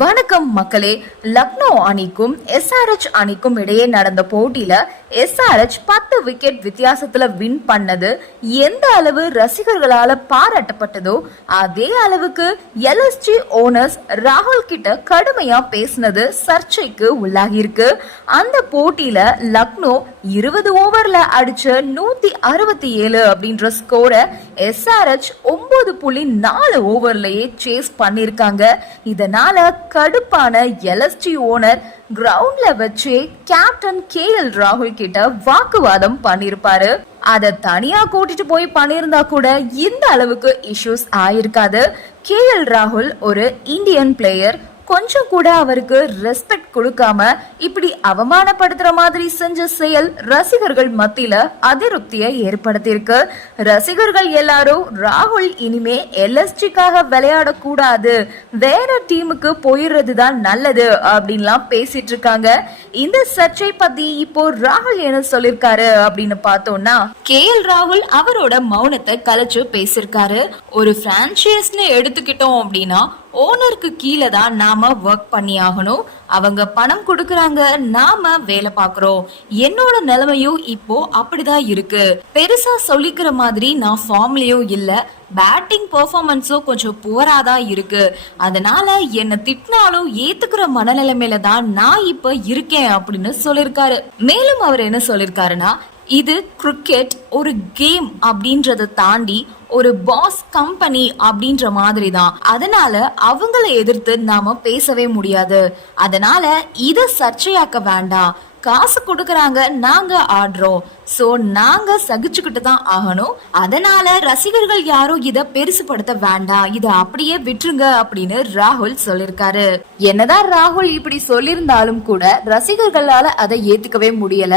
வணக்கம் மக்களே. லக்னோ அணிக்கும் எஸ்ஆர்ஹெச் அணிக்கும் இடையே நடந்த போட்டியில எஸ்ஆர்ஹெச் பத்து விக்கெட் வித்தியாசத்துல வின் பண்ணது. எந்த அளவு ரசிகர்களால பாராட்டப்பட்டதோ அதே அளவுக்கு எல்எஸ்ஜி ஓனர்ஸ் ராகுல் கிட்ட கடுமையா பேசினது சர்ச்சைக்கு உள்ளாகியிருக்கு. அந்த போட்டியில லக்னோ இருபது ஓவர்ல அடிச்ச நூத்தி அறுபத்தி ஏழு அப்படின்ற ஸ்கோரை எஸ்ஆர்ஹெச் ஒன்பது புள்ளி நாலு ஓவர்லயே சேஸ் பண்ணிருக்காங்க இதனால கடுப்பான எல்எஸ்டி ஓனர் கிரவுண்ட்ல வச்சு கேப்டன் கே எல் ராகுல் கிட்ட வாக்குவாதம் பண்ணிருப்பாரு. அத தனியா கூட்டிட்டு போய் பண்ணியிருந்தா கூட இந்த அளவுக்கு இஷ்யூஸ் ஆயிருக்காது. கே எல் ராகுல் ஒரு இந்தியன் பிளேயர் கொஞ்சம் கூட அவருக்கு ரெஸ்பெக்ட் கொடுக்காம இப்படி அவமானப்படுத்துற மாதிரி செஞ்ச செயல் ரசிகர்கள் மத்தியில அதிருப்தியை ஏற்படுத்தியிருக்கு. ரசிகர்கள் எல்லாரும் ராகுல் இனிமே எல்எஸ்டிக்காக விளையாட கூடாது வேற டீமுக்கு போயிடுறது தான் நல்லது அப்படின்லாம் பேசிட்டு இருக்காங்க இந்த சர்ச்சை பத்தி இப்போ ராகுல் என்ன சொல்லிருக்காரு அப்படின்னு பார்த்தோம்னா கே எல் ராகுல் அவரோட மௌனத்தை கலைச்சு பேசியிருக்காரு ஒரு பிரான்ச்சைஸ்னு எடுத்துக்கிட்டோம் அப்படின்னா ஓனருக்கு கீழே தான் நாம ஒர்க் பண்ணி ஆகணும். அவங்க பணம் கொடுக்கறாங்க நாம வேலை பார்க்குறோம். என்னோட நிலைமையும் இப்போ அப்படிதான் இருக்கு. பெருசா சொல்லிக்கிற மாதிரி நான் ஃபார்ம்லயும் இல்ல பேட்டிங் பெர்ஃபார்மன்ஸும் கொஞ்சம் புவரா தான் இருக்கு. அதனால என்ன திட்டினாலும் ஏத்துக்கிற மனநிலைமையில தான் நான் இப்ப இருக்கேன் அப்படின்னு சொல்லியிருக்காரு மேலும் அவர் என்ன சொல்லியிருக்காருன்னா இது கிரிக்கெட் ஒரு கேம் அப்படின்றத தாண்டி ஒரு பாஸ் கம்பெனி அப்படின்ற மாதிரி தான் அதனால அவங்கள எதிர்த்து நாம பேசவே முடியாது. அதனால இத சர்ச்சையாக்க வேண்டாம். காசு கொடுக்கறாங்க நாங்க ஆடுறோம். சோ நாங்க சகிச்சுக்கிட்டு தான் ஆகணும். அதனால ரசிகர்கள் யாரும் இத பெருசுபடுத்த வேண்டாம். இத அப்படியே விட்டுருங்க அப்படின்னு ராகுல் சொல்லிருக்காரு. என்னதான் ராகுல் இப்படி சொல்லியிருந்தாலும் கூட ரசிகர்களால அதை ஏத்துக்கவே முடியல.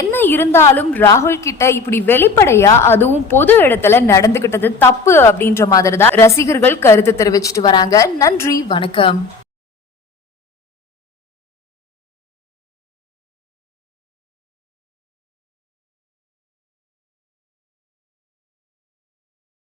என்ன இருந்தாலும் ராகுல் கிட்ட இப்படி வெளிப்படையா அதுவும் பொது இடத்துல நடந்துகிட்டது தப்பு அப்படின்ற மாதிரி தான் ரசிகர்கள் கருத்து தெரிவிச்சிட்டு வராங்க. நன்றி வணக்கம்.